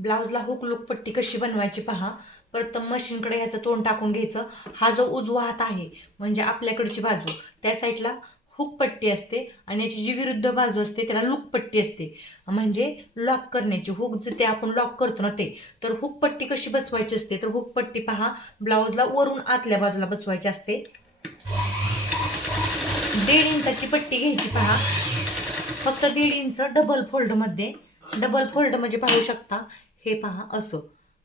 ब्लाऊजला hook look पट्टी कशी बनवायची पहा. प्रथम मशीनकडे ह्याचं तोंड टाकून घ्यायचं. हा जो उजवा हात आहे म्हणजे आपल्याकडची बाजू, त्या साईडला हुक पट्टी असते आणि याची जी विरुद्ध बाजू असते त्याला लूक पट्टी असते. म्हणजे लॉक करण्याची, हुक जे आपण लॉक करतो ना ते. तर हुक पट्टी कशी बसवायची असते, तर हुक पट्टी पहा ब्लाऊजला वरून आतल्या बाजूला बसवायची असते. 1.5 इंचाची पट्टी घ्यायची पहा. फक्त 1.5 इंच डबल फोल्डमध्ये. डबल फोल्ड म्हणजे पाहू शकता हे पहा असं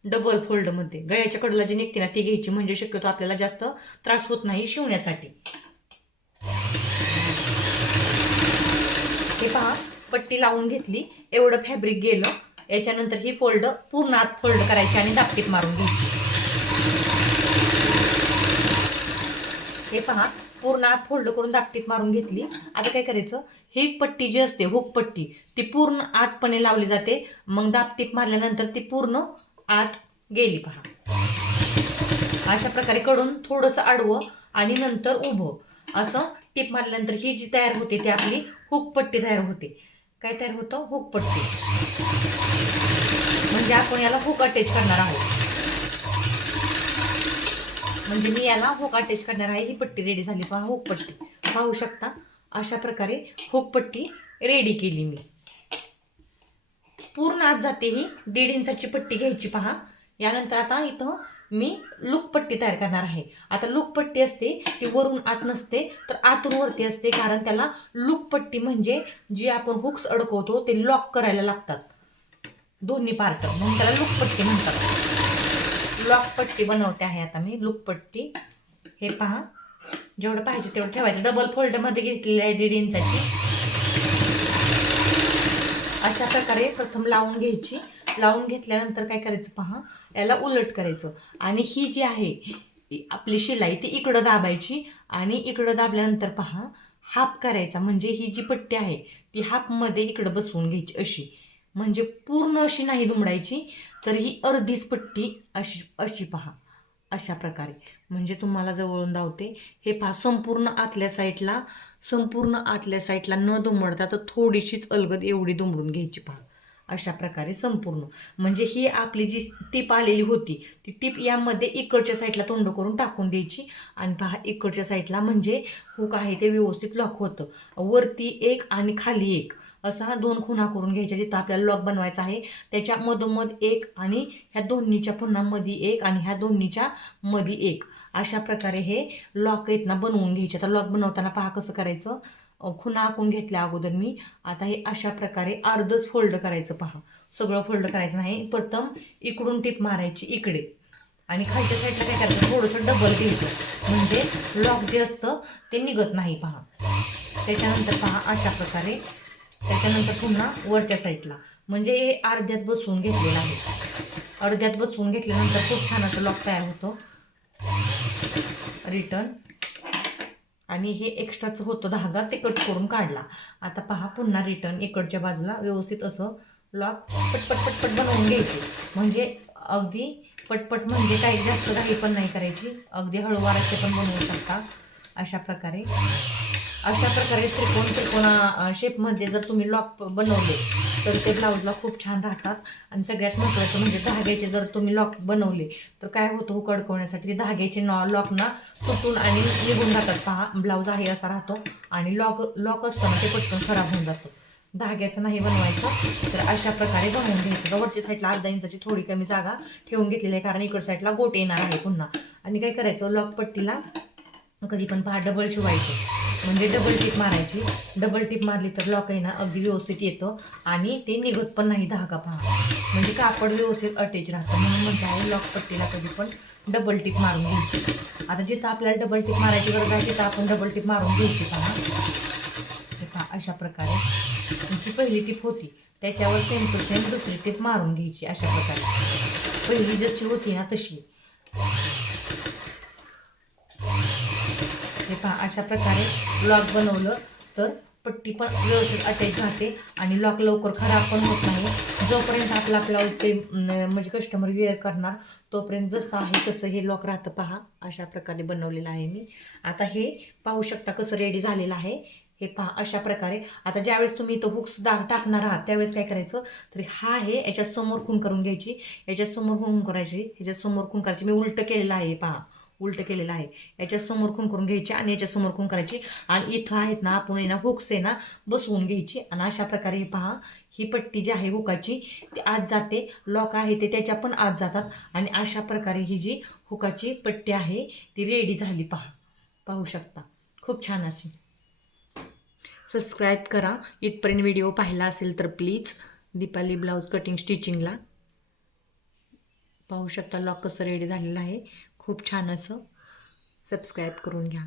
डबल फोल्डमध्ये गळ्याच्या कडला जी निघते ना ती घ्यायची, म्हणजे शक्यतो आपल्याला जास्त त्रास होत नाही शिवण्यासाठी. हे पहा पट्टी लावून घेतली, एवढं फॅब्रिक गेलं. याच्यानंतर ही फोल्ड पूर्ण आत फोल्ड करायची आणि दापटीप मारून घ्यायची. हे पहा पूर्ण आत फोल्ड करून दापटीप मारून घेतली. आता काय करायचं, ही पट्टी जी असते हुक पट्टी ती पूर्ण आतपणे लावली जाते. मग दापटीप मारल्यानंतर ती पूर्ण आत गेली पहा. अशा प्रकारे कडून थोडंसं आडवं आणि नंतर उभं असं टीप मारल्यानंतर ही जी तयार होते ती आपली हुक पट्टी तयार होते. काय तयार होतं, हुक पट्टी. म्हणजे आपण याला हुक अटॅच करणार आहोत. म्हणजे मी याला हुक अटॅच करणार आहे. ही पट्टी रेडी झाली पहा, हुक पट्टी पाहू शकता. अशा प्रकारे हुक पट्टी रेडी केली मी. पूर्ण आत जाते ही 1.5 इंचाची पट्टी घ्यायची पहा. यानंतर आता इथं मी लूक पट्टी तयार करणार आहे. आता लूक पट्टी असते ती वरून आत नसते तर आतून वरती असते, कारण त्याला लूक पट्टी म्हणजे जी आपण हुक्स अडकवतो ते लॉक करायला लागतात दोन्ही पार्ट, म्हणून त्याला लूक पट्टी म्हणतात. लॉक पट्टी बनवते आहे आता मी लूक पट्टी. हे पहा जेवढं पाहिजे तेवढं ठेवायचं. डबल फोल्डमध्ये घेतलेली आहे 1.5 इंचाची. अशा प्रकारे प्रथम लावून घ्यायची. लावून घेतल्यानंतर काय करायचं पहा, याला उलट करायचं आणि ही जी आहे आपली शिलाई ती इकडं दाबायची आणि इकडं दाबल्यानंतर पहा हाफ करायचा. म्हणजे ही जी पट्टी आहे ती हाफमध्ये इकडं बसवून घ्यायची अशी. म्हणजे पूर्ण अशी नाही दुमडायची, तर ही अर्धीच पट्टी अशी अशी पहा अशा प्रकारे. म्हणजे तुम्हाला जवळून दावते हे पहा. संपूर्ण आतल्या साईडला न दुमडता तर थोडीशीच अलगद एवढी दुमडून घ्यायची पहा अशा प्रकारे संपूर्ण. म्हणजे ही आपली जी टीप आलेली होती ती टीप यामध्ये इकडच्या साईडला तोंड करून टाकून द्यायची आणि पहा इकडच्या साईडला म्हणजे हुक आहे ते व्यवस्थित लॉक होतं. वरती एक आणि खाली एक असा 2 खुणा करून घ्यायच्या. जिथं आपल्याला लॉक बनवायचा आहे त्याच्या मधोमध एक आणि ह्या दोन्हीच्या पुन्हा मध्ये एक आणि ह्या दोन्हीच्या मध्ये एक अशा प्रकारे हे लॉक आहेत ना बनवून घ्यायचे. आता लॉक बनवताना पहा कसं करायचं. खुणा आखून घेतल्या अगोदर मी. आता हे अशा प्रकारे अर्धच फोल्ड करायचं पहा, सगळं फोल्ड करायचं नाही. प्रथम इकडून टीप मारायची इकडे आणि खालच्या साईडला काय करायचं, थोडंसं डबल घ्यायचं म्हणजे लॉक जे असतं ते निघत नाही पहा. त्याच्यानंतर पहा अशा प्रकारे. त्याच्यानंतर पुन्हा वरच्या साईडला म्हणजे हे अर्ध्यात बसवून घेतलेलं आहे. अर्ध्यात बसवून घेतल्यानंतर खूप छान असं लॉक तयार होतो. रिटर्न आणि हे एक्स्ट्राचं होतं धागा ते कट करून काढला. आता पहा पुन्हा रिटर्न इकडच्या बाजूला व्यवस्थित असं लॉक पटपट पटपट बनवून घ्यायचे. म्हणजे अगदी पटपट, म्हणजे काही जास्त घाई पण नाही करायची, अगदी हळूवाराचे पण बनवू शकता अशा प्रकारे. अशा प्रकारे त्रिकोण शेपमध्ये जर तुम्ही लॉक बनवले तर ते ब्लाऊजला खूप छान राहतात. आणि सगळ्यात महत्त्वाचं म्हणजे धाग्याचे जर तुम्ही लॉक बनवले तर काय होतं, हुक अडकवण्यासाठी ते धाग्याचे लॉक ना तुटून आणि निघून जातात पहा. ब्लाऊज आहे असा राहतो आणि लॉक असताना ते पटकन खराब होऊन जातं. धाग्याचं नाही बनवायचं तर अशा प्रकारे बनवून घ्यायचं. वरच्या साईडला अर्धा इंचाची थोडी कमी जागा ठेवून घेतलेली आहे, कारण इकड साईडला गोट येणार आहे पुन्हा. आणि काय करायचं, लॉक पट्टीला कधी पण पहा डबल शिवायचं. म्हणजे डबल टीप मारायची. डबल टीप मारली तर लॉक आहे ना अगदी व्यवस्थित येतं आणि ते निघत पण नाही धागा पहा. म्हणजे कापड व्यवस्थित अटॅच राहतं. म्हणून म्हणते आहे लॉक पट्टीला कधी पण डबल टीप मारून घ्यायची. आता जिथं आपल्याला डबल टीप मारायची गरज आहे तिथं आपण डबल टीप मारून घ्यायची पहा. अशा प्रकारे जी पहिली टीप होती त्याच्यावर सेम टू सेम दुसरी टीप मारून घ्यायची अशा प्रकारे. पहिली जशी होती ना तशी. हे पहा अशा प्रकारे लॉक बनवलं तर पट्टी पण व्यवस्थित अटॅच राहते आणि लॉक लवकर खराब पण होत नाही. जोपर्यंत आपला ब्लाऊज ते म्हणजे कस्टमर वेअर करणार तोपर्यंत जसं आहे तसं हे लॉक राहतं पहा. अशा प्रकारे बनवलेलं आहे मी. आता हे पाहू शकता कसं रेडी झालेलं आहे. हे पहा अशा प्रकारे. आता ज्यावेळेस तुम्ही इथं हुक्स टाकणार आहात त्यावेळेस काय करायचं, तर हा आहे याच्या समोर खूण करून घ्यायची, याच्या समोर खूण करायची, ह्याच्या समोर खूण करायची. मी उलटं केलेलं आहे, पहा उलटं केलेलं आहे. याच्या समोर खूण करून घ्यायची आणि याच्या समोर खूण करायची आणि इथं आहेत ना आपण आहे ना हुक्स आहे ना बसवून घ्यायची आणि अशा प्रकारे हे पहा ही पट्टी जी आहे हुकाची ती आत जाते, लॉक आहे ते त्याच्या पण आत जातात आणि अशा प्रकारे ही जी हुकाची पट्टी आहे ती रेडी झाली. पाहू शकता खूप छान अशी. सबस्क्राईब करा. इथपर्यंत व्हिडिओ पाहिला असेल तर प्लीज. दीपाली ब्लाऊज कटिंग स्टिचिंगला पाहू शकता लॉक कसं रेडी झालेलं आहे. खूप छान असं. सबस्क्राईब करून घ्या.